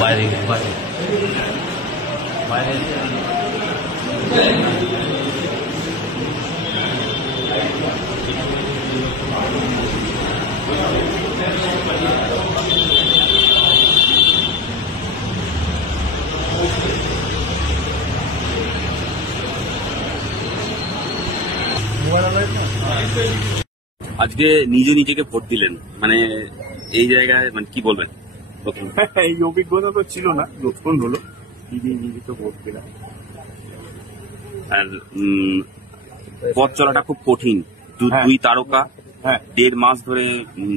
বাইরে বাইরে বাইরে আজকে নিজে নিজেকে ভোট দিলেন, মানে এই জায়গায় মানে কি বলবেন? এই অভিজ্ঞতা তো ছিল না, নতুন হলো। নিজেকে ভোট দিলাম। আর পথ চলাটা খুব কঠিন। দুই তারকা 1.5 মাস ধরে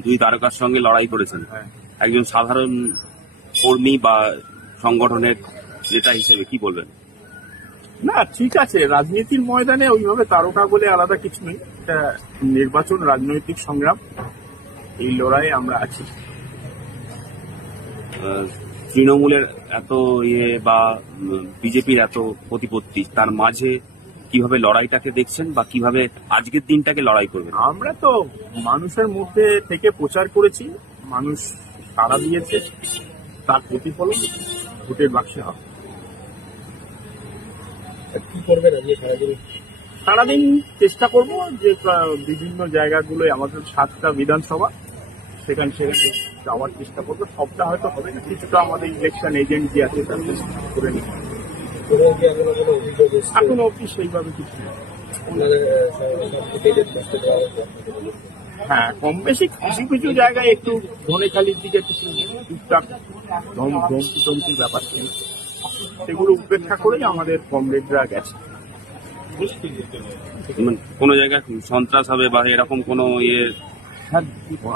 দুই তারকার সঙ্গে লড়াই করেছেন। একজন সাধারণ কর্মী বা সংগঠনের নেতা হিসেবে কি বলবেন? না, ঠিক আছে, রাজনীতির ময়দানে ওইভাবে তারকা বলে আলাদা কিছু নেই। এটা নির্বাচন, রাজনৈতিক সংগ্রাম, এই লড়াইয়ে আমরা আছি। তৃণমূলের এত বা বিজেপির এত প্রতিপত্তি, তার মাঝে কিভাবে লড়াইটাকে দেখছেন বা কিভাবে আজকের দিনটাকে লড়াই করবেন? আমরা তো মানুষের মধ্যে থেকে প্রচার করেছি, মানুষ সাড়া দিয়েছে, তার প্রতিফলন ভোটের বাক্সে হবে। কি করবেন আজকে সারাদিন? সারাদিন চেষ্টা করব যে বিভিন্ন জায়গাগুলোয় আমাদের 7টা বিধানসভা, সেখানে যাওয়ার চেষ্টা করবো। সবটা হয়তো হবে না, কিছুটা আমাদের ইলেকশন এজেন্ট যে আছে তাদের করে নিতে। এখনো অব্দি সেইভাবে কিছু নেই। হ্যাঁ, কম বেশি কিছু কিছু জায়গায় একটু ধনেখালির দিকে কিছু টুকটাক ধমকির ব্যাপার ছিল, সেগুলো উপেক্ষা করেই আমাদের কমরেডরা গেছে। কোন জায়গায় সন্ত্রাস হবে বা এরকম কোন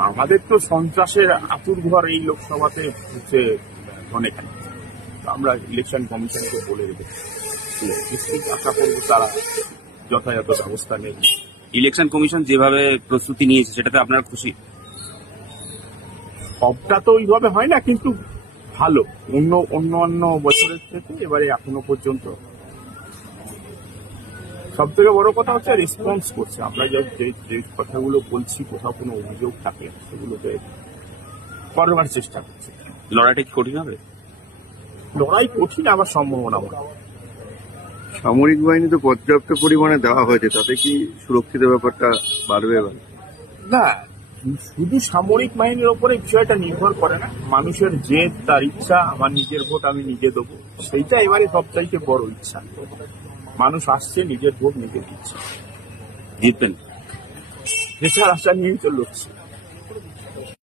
আমাদের তো সন্ত্রাসের আতুর ঘর এই লোকসভাতে হচ্ছে ধনেখালি। আমরা ইলেকশন কমিশনকে বলে রেখেছি, আশা করবো তারা যথাযথ ব্যবস্থা নেই। ইলেকশন কমিশন যেভাবে প্রস্তুতি নিয়েছে সেটাতে আপনারা খুশি? সবটা তো ওইভাবে হয় না, কিন্তু ভালো। অন্য বছরের থেকে এবারে এখনো পর্যন্ত সব থেকে বড় কথা হচ্ছে রেসপন্স করছে। আমরা যে কথাগুলো বলছি, কোথাও কোনো অভিযোগ থাকে সেগুলোকে করবার চেষ্টা করছে। লড়াইটা কি কঠিন হবে? লড়াই কঠিন, আবার সম্ভাবনাময়। সামরিক বাহিনী তো পর্যাপ্ত পরিমাণে দেওয়া হয়েছে, তাতে কি সুরক্ষিত ব্যাপারটা বাড়বে? না, শুধু সামরিক বাহিনীর ওপরে বিষয়টা নির্ভর করে না। মানুষের জেদ, তার ইচ্ছা, আমার নিজের ভোট আমি নিজে দেবো, সেইটা এবারে সবচাইতে বড় ইচ্ছা। মানুষ আসছে, নিজের ভোট নিজে দিচ্ছে, জিতবেন যেটার আশা নিয়েই তো লড়ছে।